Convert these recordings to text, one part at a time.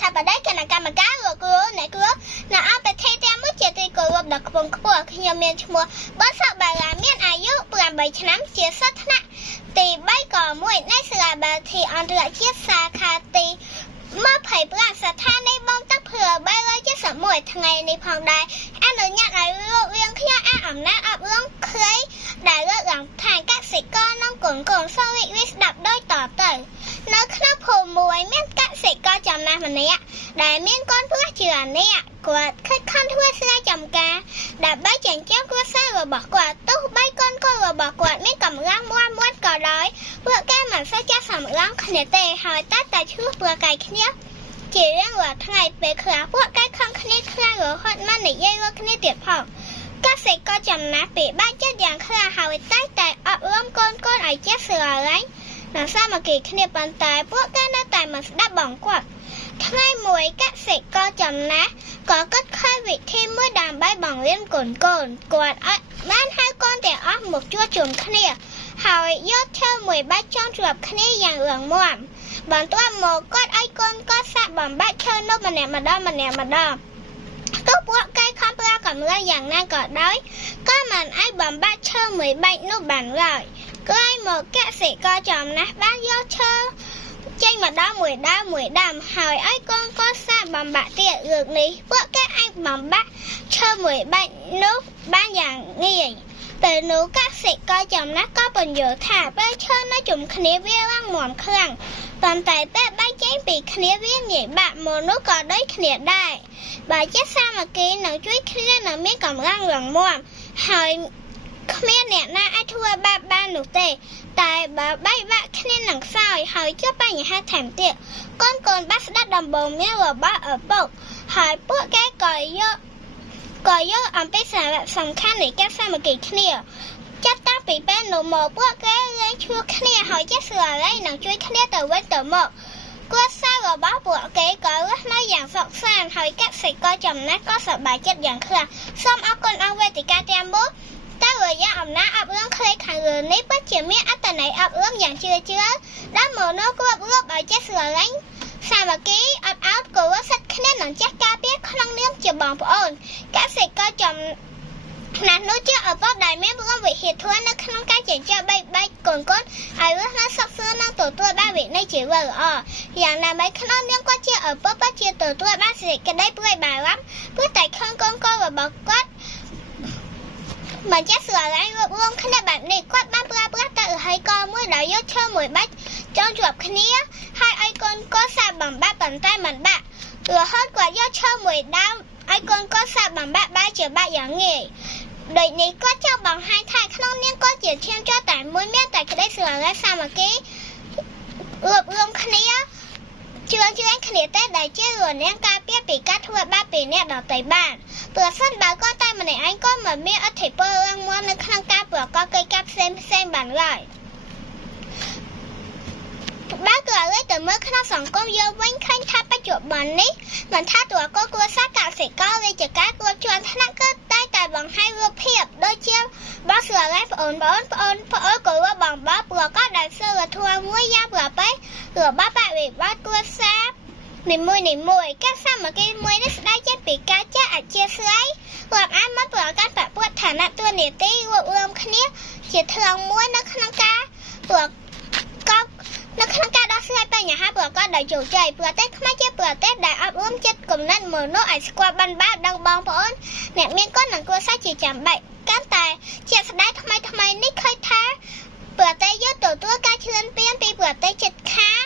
ថាបដិគណៈកម្មការលោកគ្រូអ្នកគ្រូនៅអបទេតាមមួយជាទីគោរពដល់ខ្ពង់ខ្ពស់ខ្ញុំមានឈ្មោះបសុបារាមានអាយុ8ឆ្នាំជាសិស្សថ្នាក់ទី3ក៏មួយនៃសាលាបាធីអន្តរជាតិសាខាទី25ស្ថានីយ៍បូមទឹកព្រា371ថ្ងៃនេះផងដែរអនុញ្ញាតឲ្យលោករៀងខ្ញុំអំណាចអប់រំខ្លីដែលលើកឡើងថាកសិករនិងកូនសូមវិស្ដាប់ដូចតទៅនៅក្នុងភូមិមួយមានកសិករចំណាស់ម្នាក់ដែលមានកូនប្រុសច្រើននាក់គាត់ខិតខំធ្វើស្រែចម្ការដើម្បីចិញ្ចឹមគ្រួសាររបស់គាត់ទោះបីកូនរបស់គាត់មានកម្លាំងមាត់ក៏ដោយពួកគេមិនសូវចេះសម្លឹងគ្នាទេហើយតែឈ្លោះប្រកែកគ្នាជារៀងរាល់ថ្ងៃពេលខ្លះពួកគេខំគ្នាខ្លាំងរហូតមកនិយាយរកគ្នាទៀតផងកសិករចំណាស់ពីបាច់ចិត្តយ៉ាងខ្លាំងហើយតែអប់រំកូនឲ្យចេះស្រឡាញ់និងសាមគ្គីគ្នាប៉ុន្តែពួកគេនៅតែមិនស្ដាប់បងគាត់ថ្ងៃមួយកសិករចំណាស់ក៏គិតឃើញវិធីមួយដើម្បីបង្រៀនកូនគាត់អាចបានហៅកូនទាំងអស់មកជួបជុំគ្នាហើយយកឈើមួយបាច់ចងជាប់គ្នាយ៉ាងរឹងមាំបន្ទាប់មកគាត់ឲ្យកូនគាត់សាក់បំបាច់ឈើនោះម្នាក់ម្ដងទោះពួកគេខំប្រើកម្លាំងយ៉ាងណាក៏ដោយក៏មិនអាចបំបាច់ឈើមួយបាច់នោះបានឡើយក្រោយមកកសិករចំណាស់បានយកឈើចេញម្ដងមួយដើមហើយឲ្យកូនគាត់សាក់បំបាក់ទៀតលើកនេះពួកគេអាចបំបាក់ឈើមួយបាច់នោះបានយ៉ាងងាយពេលនោះកសិករចំណាស់ក៏បញ្យល់ថាពេលឈើនៅជុំគ្នាវាឡើងមាំខ្លាំងប៉ុន្តែពេលបែកចេញពីគ្នាវាងាយបាក់មនុស្សក៏ដូចគ្នាដែរបើចេះសាមគ្គីនឹងជួយគ្នានឹងមានកម្លាំងរឹងមាំហើយគ្មានអ្នកណាអាចធ្វើបាបបាននោះទេតែបើបែកបាក់គ្នានឹងខ្សោយហើយជួបបញ្ហាថែមទៀតកូនបានស្ដាប់ដំបូន្មានរបស់ឪពុកហើយពួកគេក៏យកអំពីសារៈសំខាន់នៃការសាមគ្គីគ្នាចាត់តាំងពីពេលនោះមកពួកគេលែងឈ្លោះគ្នាហើយចេះស្រឡាញ់និងជួយគ្នាទៅវិញទៅមកគ្រួសាររបស់ពួកគេក៏រស់នៅយ៉ាងសុខសាន្តហើយកសិករចំណាស់ក៏សប្បាយចិត្តយ៉ាងខ្លាំងសូមអរគុណអង្គវេទិកាទាំងមូលតែរយៈអំណាចអប់រំខ្លីខាងលើនេះពិតជាមានអត្ថន័យអប់រំយ៉ាងជ្រាលជ្រៅដែលមនុស្សគ្រប់រូបឲ្យចេះស្រឡាញ់សាមគ្គីអត់អោតគោរពសិទ្ធិគ្នានិងចេះការពារក្នុងនាមជាបងប្អូនកសិករចំណាស់នោះជាឪពុកដែលមានព្រមវិហារធម៌នៅក្នុងការចិញ្ចឹមបែកកូនឲ្យរស់នៅសុខស្រួលនិងទទួលបានវិន័យជីវិតល្អយ៉ាងណាមិញក្នុងនាមគាត់ជាឪពុកពិតជាទទួលបានសេចក្តីព្រួយបារម្ភព្រោះតែឃើញកូនរបស់គាត់មិនចេះស្រឡាញ់រួមគ្នាបែបនេះគាត់បានប្រើប្រាស់តែរហ័យកមួយដែលយកឈើមួយបាច់ចងជាប់គ្នាហើយឲ្យកូនសាកបំបាក់ប៉ុន្តែមិនបាក់រហូតគាត់យកឈើមួយដើមឲ្យកូនសាកបំបាក់បែរជាបាក់យ៉ាងងាយដូចនេះគាត់ចង់បង្ហាញថាក្នុងនាមគាត់ជាឈាមជ័រតែមួយមានតែក្តីស្រឡាញ់សាមគ្គីរួមគ្នាជឿគ្នាទេដែលជារនាំងការពារពីការធ្វើបាបពីអ្នកដទៃបានព្រោះសិនបើគាត់តែម្នាក់ឯងក៏មិនមានអធិពលរឹងមាំនៅក្នុងការប្រកបកិច្ចការផ្សេងបានឡើយបើក៏លើទៅមើលក្នុងសង្គមយើងវិញឃើញថាបច្ចុប្បន្ននេះមិនថាតើគ្រួសារកសិកររាជការគ្រប់ជាន់ថ្នាក់គឺតែបង្ហាញរូបភាពដូចជាបងស្រឡាញ់ប្អូនក៏របងប្រកបដោយសិលធម៌មួយយ៉ាងប្រពៃរបស់បរិបទគ្រួសារនីមួយការសាមគ្គីមួយនេះស្ដែងចេញពីការចេះអធ្យាស្រ័យរាប់អានមកប្រកាន់ប្រពុតឋានៈតួនាទីរួមគ្នាជាថ្លង់មួយនៅក្នុងការប្រកបនៅក្នុងការដោះស្រាយបញ្ហាប្រកបដោយជោគជ័យប្រទេសខ្មែរជាប្រទេសដែលអប់រំចិត្តគំនិតមនុស្សឲ្យស្គាល់បានដឹងបងប្អូនអ្នកមានកូននិងគ្រួសារជាចាំបាច់កាន់តែជាស្ដែងថ្មីនេះឃើញថាប្រទេសយើងទទួលការឈ្លានពានពីប្រទេសជិតខាង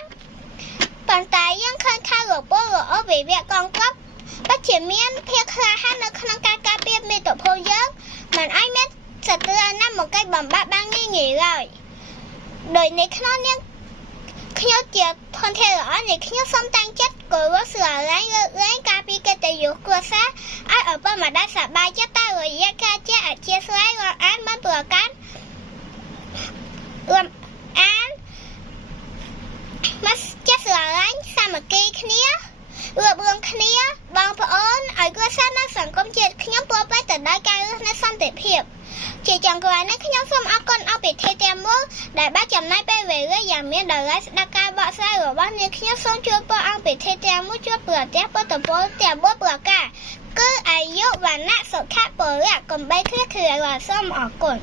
ប៉ុន្តែយើងឃើញថារបបវិវាទកងទ័ពពិតជាមានភាពក្លាហាននៅក្នុងការការពារមាតុភូមិយើងមិនឲ្យមានសត្រូវណាមកកេះបំបាក់បានងាយឡើយដោយនេះក្នុងនាមខ្ញុំជាធនធានល្អនេះខ្ញុំសូមតាំងចិត្តគោរពស្រឡាញ់លើកលែងការពីកិត្តិយសគ្រួសារឲ្យឪពុកម្ដាយសប្បាយចិត្តតែរយៈការចេះអធ្យាស្រ័យរាប់អានមិនប្រកាន់រួមអានមកចេះស្រឡាញ់សាមគ្គីគ្នារួមគ្នាបងប្អូនឲ្យគ្រួសារនៅសង្គមជាតិខ្ញុំពោលពេញទៅដោយការរស់នៅសន្តិភាព ជាចុងក្រោយនេះខ្ញុំសូមអរគុណអង្គពីថេទាំងមូលដែលបានចំណាយពេលវេលាយ៉ាងមានតម្លៃស្ដាប់ការបកស្រាយរបស់អ្នកខ្ញុំសូមជូនពរអង្គពីថេទាំងមូលជួបប្រទះពុទ្ធពលទាំង4ប្រការគឺអាយុវណ្ណៈសុខៈពលៈកំបីគ្រាសូមអរគុណ